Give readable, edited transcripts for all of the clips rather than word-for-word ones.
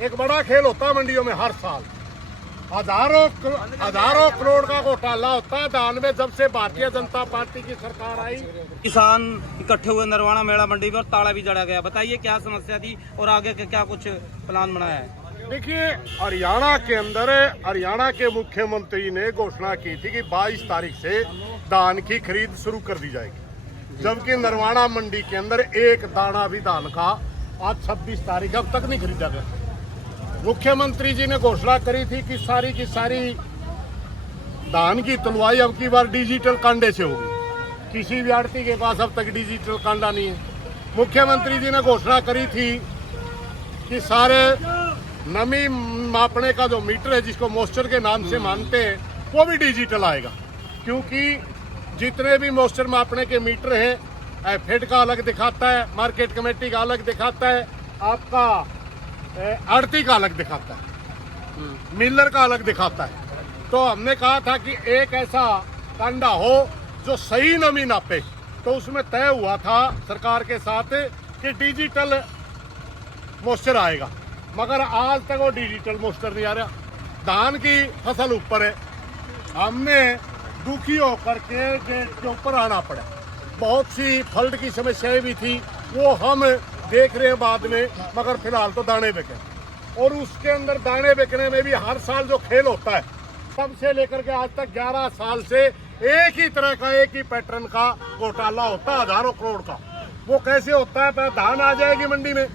एक बड़ा खेल होता है मंडियों में हर साल। हजारों करोड़ का घोटाला होता है धान में जब से भारतीय जनता पार्टी की सरकार आई। किसान इकट्ठे हुए नरवाना मेला मंडी में और ताला भी जड़ा गया। बताइए क्या समस्या थी और आगे के क्या कुछ प्लान बनाया है? देखिए, हरियाणा के अंदर हरियाणा के मुख्यमंत्री ने घोषणा की थी कि 22 तारीख से धान की खरीद शुरू कर दी जाएगी, जबकि नरवाना मंडी के अंदर एक दाना भी धान का आज 26 तारीख अब तक नहीं खरीदा गया। मुख्यमंत्री जी ने घोषणा करी थी कि सारी की सारी धान की तुलवाई अब की बार डिजिटल कांडे से होगी। किसी भी आड़ती के पास अब तक डिजिटल कांडा नहीं है। मुख्यमंत्री जी ने घोषणा करी थी कि सारे नमी मापने का जो मीटर है, जिसको मॉइस्चर के नाम से मानते हैं, वो भी डिजिटल आएगा, क्योंकि जितने भी मॉइस्चर मापने के मीटर हैं, फेड का अलग दिखाता है, मार्केट कमेटी का अलग दिखाता है, आपका आड़ती का अलग दिखाता है, मिलर का अलग दिखाता है। तो हमने कहा था कि एक ऐसा कांडा हो जो सही नमी नापे। तो उसमें तय हुआ था सरकार के साथ कि डिजिटल मॉइस्चर आएगा, मगर आज तक वो डिजिटल मॉइस्चर नहीं आ रहा। धान की फसल ऊपर है, हमने दुखी होकर के गेट के ऊपर आना पड़ा। बहुत सी फ्लड की समस्याएं भी थी, वो हम देख रहे हैं बाद में, मगर फिलहाल तो दाने बिके। और उसके अंदर दाने बिकने में भी हर साल जो खेल होता है, तब से लेकर के आज तक 11 साल से एक ही तरह का, एक ही पैटर्न का घोटाला होता है हजारों करोड़ का। वो कैसे होता है? पहले धान आ जाएगी मंडी में,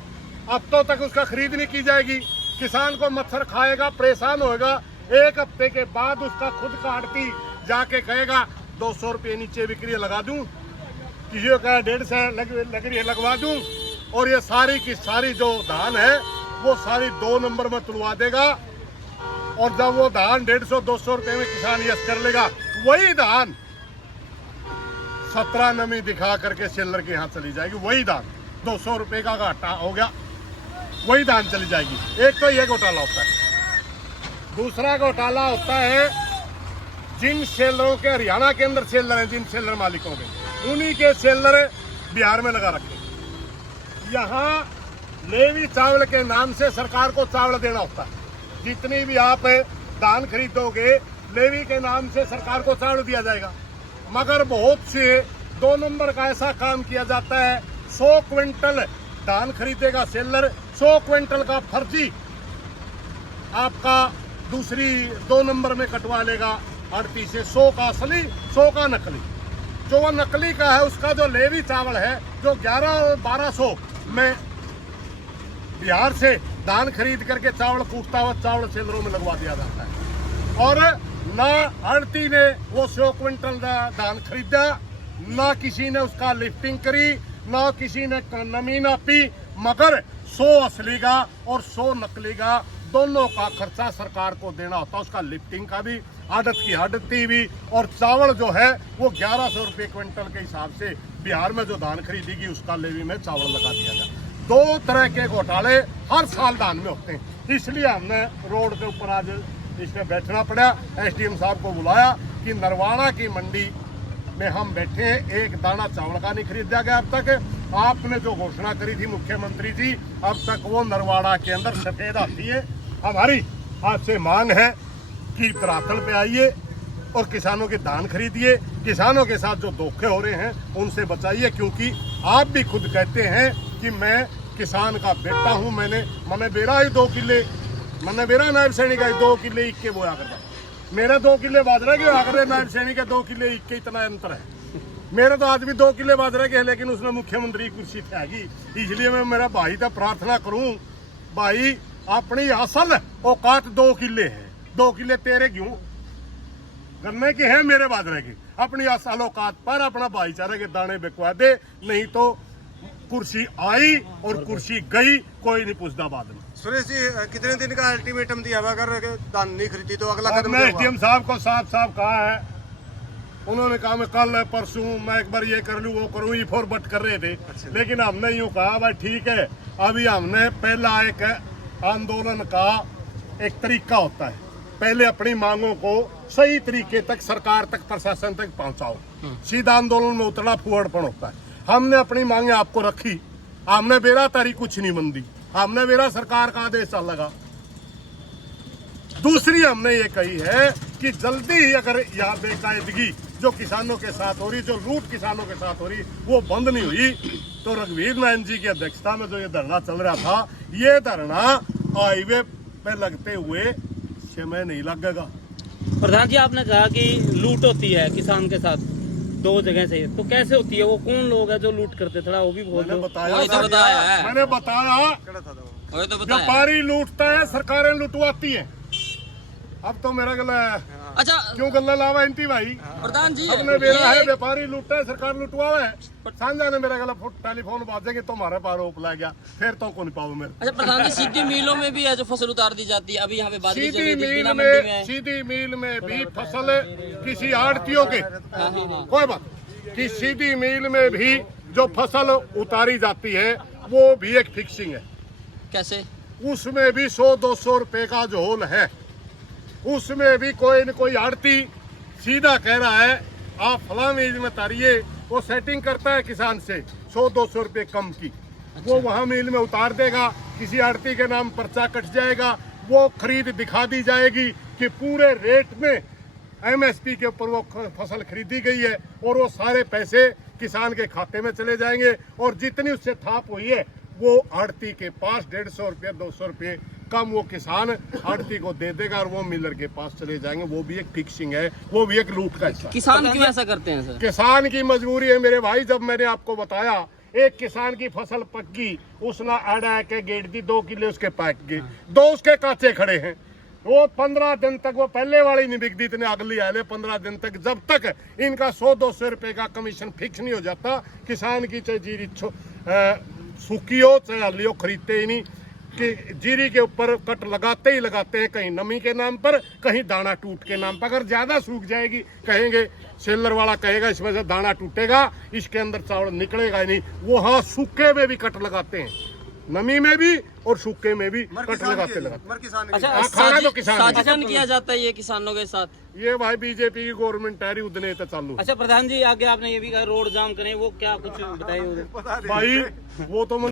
हफ्तों तक उसका खरीद नहीं की जाएगी, किसान को मच्छर खाएगा, परेशान होएगा। एक हफ्ते के बाद उसका खुद का आड़ती जाके कहेगा 200 रुपये नीचे बिक्री लगा दूं, किसी को कहे 150 लग रही है लगवा दूं, और ये सारी की सारी जो धान है वो सारी 2 नंबर में तुलवा देगा। और जब वो धान 150-200 रुपये में किसान यस कर लेगा, वही धान 17 नमी दिखा करके सेलर के यहाँ चली जाएगी। वही धान 200 रुपये का घाटा हो गया, वही धान चली जाएगी। एक तो ये घोटाला होता है। दूसरा घोटाला होता है जिन सेलरों के, हरियाणा के अंदर सेलर हैं, जिन सेलर मालिकों के, उन्हीं के सेलर बिहार में लगा रखे। यहाँ लेवी चावल के नाम से सरकार को चावल देना होता है। जितनी भी आप धान खरीदोगे, लेवी के नाम से सरकार को चावल दिया जाएगा, मगर बहुत से 2 नंबर का ऐसा काम किया जाता है। 100 क्विंटल धान खरीदेगा सेलर, 100 क्विंटल का फर्जी आपका दूसरी 2 नंबर में कटवा लेगा आड़ती से। 100 का असली, 100 का नकली। जो वो नकली का है, उसका जो लेवी चावल है, जो 1100-1200 में बिहार से धान खरीद करके चावल कूटता हुआ चावल सेलरों में लगवा दिया जाता है। और ना आड़ती ने वो 100 क्विंटल धान खरीदा, ना किसी ने उसका लिफ्टिंग करी, ना किसी ने नमी नापी, मगर 100 असली का और 100 नकली का दोनों का खर्चा सरकार को देना होता है। उसका लिफ्टिंग का भी, आड़त की आड़ती भी, और चावल जो है वो 1100 रुपये क्विंटल के हिसाब से बिहार में जो धान खरीदेगी उसका लेवी में चावल लगा दिया जाए। 2 तरह के घोटाले हर साल धान में होते हैं। इसलिए हमने रोड के ऊपर आज इसमें बैठना पड़ा। एसडीएम साहब को बुलाया कि नरवाना की मंडी में हम बैठे हैं, एक दाना चावल का नहीं खरीदा गया अब तक। आपने जो घोषणा करी थी मुख्यमंत्री जी, अब तक वो नरवाना के अंदर सफेद आती है। हमारी आपसे मांग है कि धरातल पे आइए और किसानों के धान खरीदिए। किसानों के साथ जो धोखे हो रहे हैं उनसे बचाइए, क्योंकि आप भी खुद कहते हैं कि मैं किसान का बेटा हूं। मैंने बेरा ही 2 किले, मैंने बेरा नायब सैनिक का 2 किले इक्के बोया करता। मेरे 2 किले बाजरा के होया करे, नायब सैनिक के 2 किले इक्के, इतना अंतर है। मेरे तो आज भी 2 किले बाजरा के है, लेकिन उसने मुख्यमंत्री की कुर्सी त्यागी। इसलिए मैं मेरा भाई तक प्रार्थना करूं, भाई अपनी असल औकात 2 किले है, 2 किले तेरे क्यों गन्ने के हैं, मेरे बाजरे के। अपनी असल औकात पर अपना भाईचारे के दाने बिकवा दे, नहीं तो कुर्सी आई और कुर्सी गई, कोई नहीं पूछता बाद में। सुरेश जी, कितने दिन का अल्टीमेटम दिया? अगर धान नहीं खरीदी तो अगला कदम? मैं एसडीएम साहब को साफ कहा है। उन्होंने कहा मैं कल परसों मैं एक बार ये कर लूँ, वो करूँ, ये फॉरवर्ड कर रहे थे। लेकिन हमने यूँ कहा भाई ठीक है, अभी हमने पहला एक आंदोलन का एक तरीका होता है, पहले अपनी मांगों को सही तरीके तक सरकार तक, प्रशासन तक पहुंचाओ। सीधा आंदोलन में उतरना फुहड़पन होता है। हमने अपनी मांगे आपको रखी, हमने बेरा तारी कुछ नहीं मंदी। हमने मेरा सरकार का आदेश चलेगा। दूसरी हमने ये कही है कि जल्दी ही अगर यह बेकायदगी जो किसानों के साथ हो रही, जो लूट किसानों के साथ हो रही, वो बंद नहीं हुई तो रघुवीर नारायण जी की अध्यक्षता में जो ये धरना चल रहा था, ये धरना हाईवे पे लगते हुए समय नहीं लगेगा। प्रधान जी, आपने कहा कि लूट होती है किसान के साथ 2 जगह से, तो कैसे होती है? वो कौन लोग है जो लूट करते? थोड़ा वो भी बोल मैंने दो। बताया, वही तो बताया है। मैंने बताया वही तो बताया। व्यापारी लूटता है, सरकारें लुटवाती है। अब तो मेरा गला अच्छा क्यों गला लावा इंती भाई, प्रधान जी, अपने मेरा है, व्यापारी लूटता है, सरकार लुटवावे है। सांझा ने मेरा गला टेलीफोन बाजेंगे तो हमारे पार रोप ला गया, फिर तो कौन पाओ मेरे। अच्छा प्रधान जी, सीधी मिलों में भी है जो फसल उतार दी जाती है? अभी यहाँ पे बादली चल रही सीधी थी, मील बिना मंडी में। सीधी मील में भी फसल किसी आड़तियों के, कोई बात कि सीधी मील में भी जो फसल उतारी जाती है वो भी एक फिक्सिंग है। कैसे? उसमें भी 100-200 रुपए का जो होल है, उसमें भी कोई न कोई आड़ती सीधा कह रहा है आप फला मील में उतारिए, वो सेटिंग करता है किसान से 100-200 रुपए कम की, वो वहाँ मील में उतार देगा, किसी आड़ती के नाम पर्चा कट जाएगा, वो खरीद दिखा दी जाएगी कि पूरे रेट में एमएसपी के ऊपर वो फसल खरीदी गई है, और वो सारे पैसे किसान के खाते में चले जाएंगे, और जितनी उससे थाप हुई है वो आड़ती के पास 150 रुपये 200 रुपये कम वो किसान आड़ती को दे देगा, और वो मिलर के पास चले जाएंगे। वो भी एक फिक्सिंग है, वो भी एक लूट का हिस्सा है। किसान क्यों ऐसा करते हैं सर? किसान की मजबूरी है मेरे भाई। जब मैंने आपको बताया एक किसान की फसल पक गई, उसने अड़ा के गेट दी, 2 किलो उसके पक गए, 2 उसके काचे खड़े हैं, वो 15 दिन तक वो पहले वाली नहीं बिकती, इतने अगली आले 15 दिन तक, जब तक इनका 100-200 रुपए का कमीशन फिक्स नहीं हो जाता, किसान की चाहे जीरी सूखी हो चाहे हली हो, खरीदते ही नहीं। कि जीरी के ऊपर कट लगाते ही लगाते हैं, कहीं नमी के नाम पर, कहीं दाना टूट के नाम पर। अगर ज्यादा सूख जाएगी कहेंगे, सेलर वाला कहेगा इसमें से दाना टूटेगा, इसके अंदर चावल निकलेगा ही नहीं। वो हाँ सूखे में भी कट लगाते हैं, नमी में भी और सूखे में भी कट लगाते लगाते। अच्छा, खाना तो किसान है। साजिश किया जाता है ये किसानों के साथ? ये भाई बीजेपी की गवर्नमेंट है, उदने तो चालू। अच्छा प्रधान जी, आगे आपने ये भी कहा रोड जाम करें, वो क्या कुछ बताइए? भाई वो तो